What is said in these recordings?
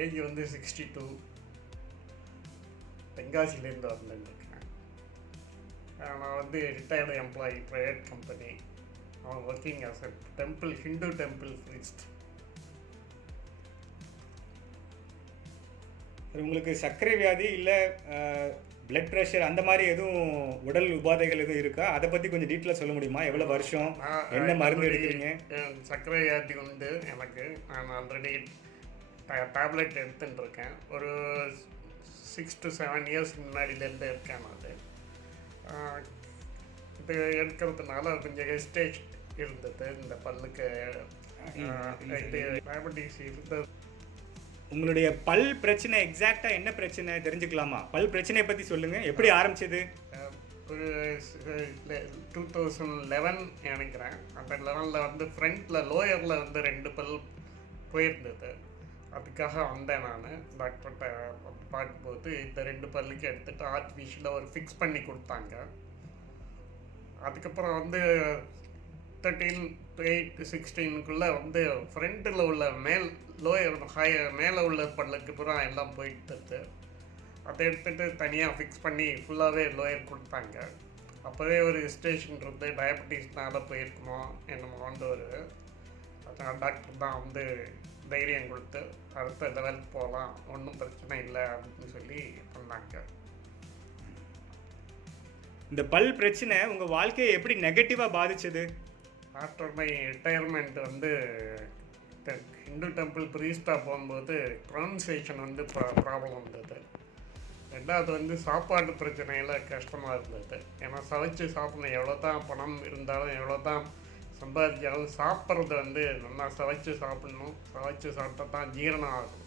Age வந்து 62. தென்காசிலேருந்து வந்துருக்கேன். நான் வந்து ரிட்டையர்டு எம்ப்ளாயி, ப்ரைவேட் கம்பெனி. நான் working as a Hindu temple priest. உங்களுக்கு சர்க்கரை வியாதி இல்லை பிளட் ப்ரெஷர் அந்த மாதிரி எதுவும் உடல் உபாதைகள் எதுவும் இருக்கா? அதை பற்றி கொஞ்சம் டீட்டெயிலாக சொல்ல முடியுமா? எவ்வளோ வருஷம், என்ன மருந்து எடுக்கிறீங்க? சர்க்கரை வியாதி உண்டு எனக்கு. நான் ஆல்ரெடி டேப்லெட் எடுத்துகிட்டு இருக்கேன். ஒரு 6 to 7 இயர்ஸ் முன்னாடியிலேருந்து இருக்கேன். அது இது எடுக்கிறதுனால கொஞ்சம் ஹெஸ்டேஜ் இருந்தது. இந்த பல்லுக்கு டயபெட்டிஸ் இருந்தது. உங்களுடைய பல் பிரச்சனை எக்ஸாக்டாக என்ன பிரச்சனை தெரிஞ்சுக்கலாமா? பல் பிரச்சனையை பற்றி சொல்லுங்கள். எப்படி ஆரம்பிச்சது? ஒரு 2011 நினைக்கிறேன். அந்த 11 வந்து ஃப்ரண்ட்டில் லோயரில் வந்து 2 பல் போயிருந்தது. அதுக்காக வந்தேன். நான் டாக்டர்கிட்ட பார்க்கும்போது இந்த 2 பல்லுக்கு எடுத்துகிட்டு ஆர்டிஃபிஷியலாக ஒரு ஃபிக்ஸ் பண்ணி கொடுத்தாங்க. அதுக்கப்புறம் வந்து 13 to 8 to 16க்குள்ளே வந்து ஃப்ரண்ட்டில் உள்ள லோயர் மேலே உள்ள பல்லுக்கு பூரா எல்லாம் போயிட்டு அதை எடுத்துகிட்டு தனியாக ஃபிக்ஸ் பண்ணி ஃபுல்லாகவே லோயர் கொடுத்தாங்க. அப்போவே ஒரு ஸ்டேஷன் இருந்து டயபெட்டிஸ்னால் போயிருக்குமோ என்னமோன்ற ஒரு டாக்டர் தான் வந்து தைரியம் கொடுத்து அடுத்த லெவலுக்கு போகலாம், ஒன்றும் பிரச்சனை இல்லை அப்படின்னு சொல்லி பண்ணாங்க. இந்த பல் பிரச்சனை உங்கள் வாழ்க்கையை எப்படி நெகட்டிவாக பாதிச்சது? ஆஃப்டர் மை ரிட்டையர்மெண்ட் வந்து ஹிந்து டெம்பிள் ப்ரீஸ்டாக போகும்போது ப்ரொனன்சியேஷன் வந்து ப்ராப்ளம் வந்தது. ரெண்டாவது வந்து சாப்பாடு பிரச்சனையில் கஷ்டமாக இருந்தது. ஏன்னா சமைச்சு சாப்பிடணும். எவ்வளோ தான் பணம் இருந்தாலும் எவ்வளோ தான் சம்பாதிச்சாலும் சாப்பிட்றது வந்து நல்லா சமைச்சு சாப்பிட்ணும். சமைச்சு சாப்பிட்டா தான் ஜீரணம் ஆகும்.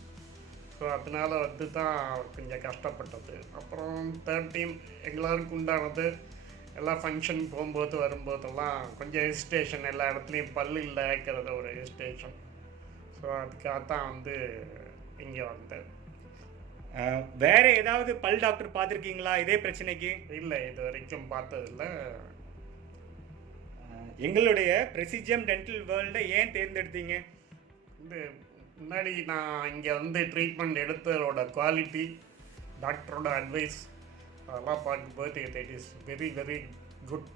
ஸோ அதனால வந்து தான் கொஞ்சம் கஷ்டப்பட்டது. அப்புறம் 13 எல்லோருக்கும் உண்டானது. எல்லா ஃபங்க்ஷன் போகும்போது வரும்போதெல்லாம் கொஞ்சம் ஹெசிடேஷன், எல்லா இடத்துலையும் பல்லு இல்லைங்கிறத ஒரு ஹெசிடேஷன். ஸோ அதுக்காகத்தான் வந்து இங்கே வந்தேன். வேறு ஏதாவது பல் டாக்டர் பார்த்துருக்கீங்களா இதே பிரச்சனைக்கு? இல்லை, இது வரைக்கும் பார்த்ததில்லை. எங்களுடைய ப்ரெசிஜியம் டென்டல் வேர்ல்டை ஏன் தேர்ந்தெடுத்தீங்க? வந்து முன்னாடி நான் இங்கே வந்து ட்ரீட்மெண்ட் எடுத்ததோட குவாலிட்டி, டாக்டரோட அட்வைஸ் அதெல்லாம் பார்க்கும்போது it is very very good,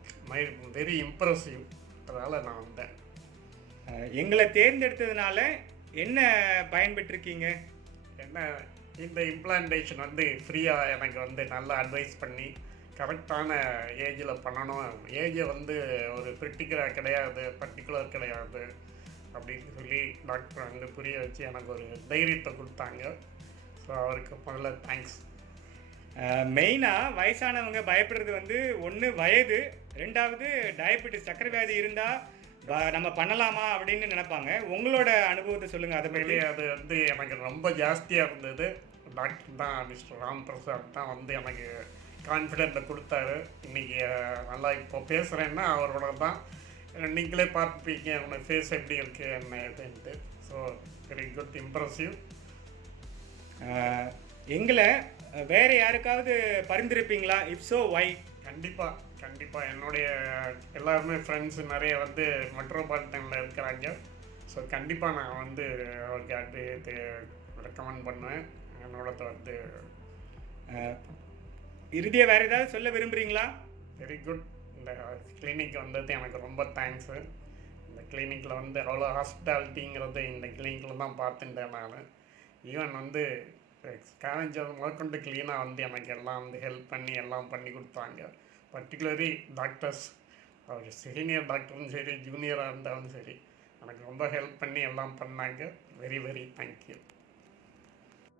very impressive. அதனால் நான் வந்தேன். எங்களை தேர்ந்தெடுத்ததுனால என்ன பயன்பெற்றிருக்கீங்க? என்ன, இந்த இம்ப்ளான்டேஷன் வந்து ஃப்ரீயாக எனக்கு வந்து நல்லா அட்வைஸ் பண்ணி கரெக்டான ஏஜில் பண்ணணும். ஏஜை வந்து ஒரு பர்டிகுலர் கிடையாது அப்படின்னு சொல்லி டாக்டர் வந்து புரிய வச்சு எனக்கு ஒரு தைரியத்தை கொடுத்தாங்க. ஸோ அவருக்கு முதல்ல தேங்க்ஸ். மெயினாக வயசானவங்க பயப்படுறது வந்து ஒன்று வயது, ரெண்டாவது டயபெட்டிஸ் சர்க்கரை வியாதி இருந்தால் நம்ம பண்ணலாமா அப்படின்னு நினைப்பாங்க. உங்களோட அனுபவத்தை சொல்லுங்கள். அதை பற்றி. அது வந்து எனக்கு ரொம்ப ஜாஸ்தியாக இருந்தது. டாக்டர் தான், மிஸ்டர் ராம் பிரசாத் தான் வந்து எனக்கு கான்ஃபிடென்ட்டை கொடுத்தாரு. இன்றைக்கி நல்லா இப்போ பேசுகிறேன்னா அவரோட தான். நீங்களே பார்த்துப்பீங்க என்னோடய ஃபேஸ் எப்படி இருக்குது என்ன இதுன்ட்டு. So very good, impressive. எங்களை வேறு யாருக்காவது பரிந்துரைப்பீங்களா? If so why? கண்டிப்பாக என்னுடைய எல்லாருமே ஃப்ரெண்ட்ஸு நிறைய வந்து மெட்ரோபாலிட்டனில் இருக்கிறாங்க. ஸோ கண்டிப்பாக நான் வந்து அவருக்கு அது ரெக்கமெண்ட் பண்ணுவேன். என்னோட வந்து இறுதியாக வேறு ஏதாவது சொல்ல விரும்புகிறீங்களா? Very good. இந்த கிளினிக் வந்தது எனக்கு ரொம்ப தேங்க்ஸு. இந்த கிளினிக்கில் வந்து அவ்வளோ ஹாஸ்பிட்டாலிட்டிங்கிறது இந்த கிளினிக்கில் தான் பார்த்துட்டேன் நான். ஈவன் வந்து ஸ்கேவெஞ்சர் முதற்கொண்டு க்ளீனாக வந்து எனக்கு எல்லாம் வந்து ஹெல்ப் பண்ணி எல்லாம் பண்ணி கொடுத்தாங்க. பர்டிகுலரி டாக்டர்ஸ், அவர் சீனியர் டாக்டரும் சரி, ஜூனியராக இருந்தாலும் சரி, எனக்கு ரொம்ப ஹெல்ப் பண்ணி எல்லாம் பண்ணாங்க. Very very thank you.